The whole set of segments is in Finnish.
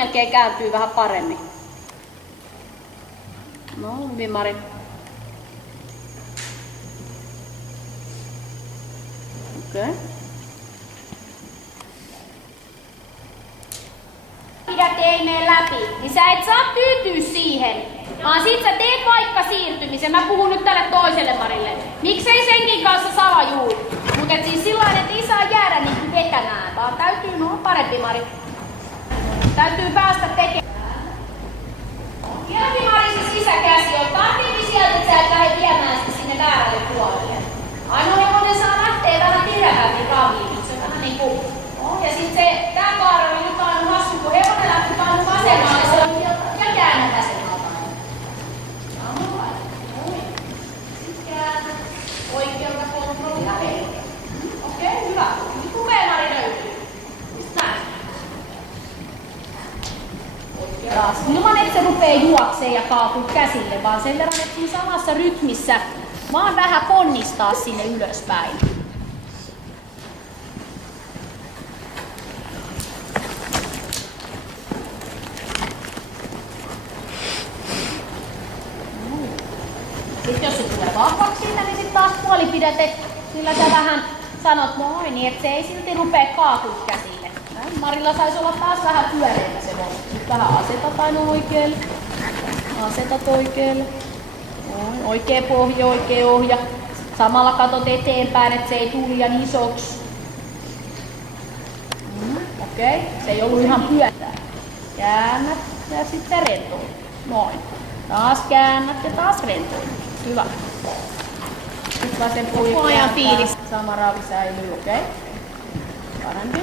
melkein kääntyy vähän paremmin. No, hyvin Mari. Okei. Okay. Pidät ei mene läpi, niin sä et saa tyytyä siihen. Vaan sit sä teet vaikka siirtymisen. Mä puhun nyt tälle toiselle Marille. Miksei senkin kanssa sama juu. Mut et siis sillain, et ei saa jäädä niinku vetämään. Vaan täytyy, no parempi Mari. Täytyy päästä tekemään. Kielti Mari se sisäkäsi. Ottaa kiinni sieltä, että sä et lähde viemään sitä sinne väärälle puolelle. Ainoa hevonen saa lähteä vähän tireämmin raamiin. Se vähän niinku... No, ja sit se, tää kaara oli nyt aina hassu, kun hevonen lähti painu vasemmalle ja käännetään sen altaan. Sitten käännä. Oikealta kontrollia heiltä. Okei, hyvä. Nyt upea Mari löytyy. Just näin. Taas. Ilman et se rupee juokseen ja kaatuu käsille, vaan sen verran, että siinä samassa rytmissä vaan vähän ponnistaa sinne ylöspäin. Sitten jos se tulee vahvaksi siitä, niin sitten taas puolipidäte, sillä sä vähän sanot noin, niin että se ei silti rupee kaatua käsille. Marilla saisi olla taas vähän pyöreitä se voisi. Nyt vähän asetat aina oikealle. Asetat oikealle. Noin, oikea pohja, oikea ohja. Samalla katot eteenpäin, että se ei tule liian isoksi. Okei, se ei ollut ihan pyöreä. Käännät ja sitten rentoit. Noin. Taas käännät ja taas rentoit. Hyvä. Nyt vasen puoli koko ajan fiilis. Sama raavi säilyy, okei? Okay. Parempi.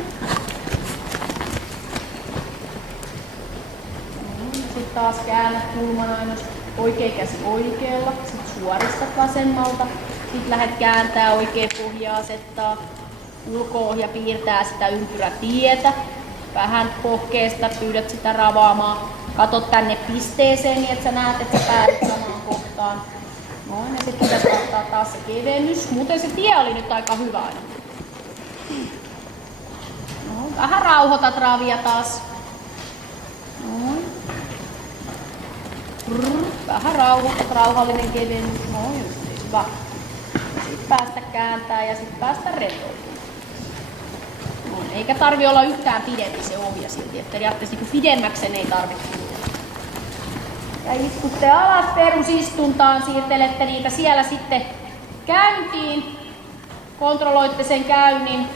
Sitten taas käännät kulman aina. Oikea käsi oikealla. Sitten suoristat vasemmalta. Sitten lähdet kääntää oikea pohja asettaa. Ulko-ohja piirtää sitä ympyrätietä. Vähän pohkeesta pyydät sitä ravaamaan. Katot tänne pisteeseen niin, että sä näet, että sä päädyt samaan kohtaan. Noin, ja sitten pitäisi ottaa taas se kevennys. Muuten se tie oli nyt aika hyvä aina. No, vähän rauhoitat raavia taas. Noin. Vähän rauhoitat, rauhallinen kevennys. Noin, hyvä. Sitten päästä kääntää ja sitten päästä rentoutumaan. Noin, eikä tarvi olla yhtään pidempi se ohja silti, että periaatteessa niin pidemmäksi sen ei tarvitse. Ja istutte alas perusistuntaan, siirtelette niitä siellä sitten käyntiin. Kontrolloitte sen käynnin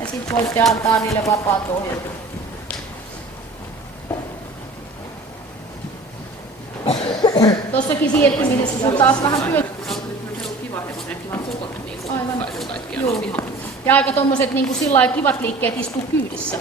ja sitten voitte antaa niille vapaat ohjat. Tossakin siirtymisessä on taas vähän työtä. Aivan. Ja aika tommoset niin kivat liikkeet istuu kyydissä.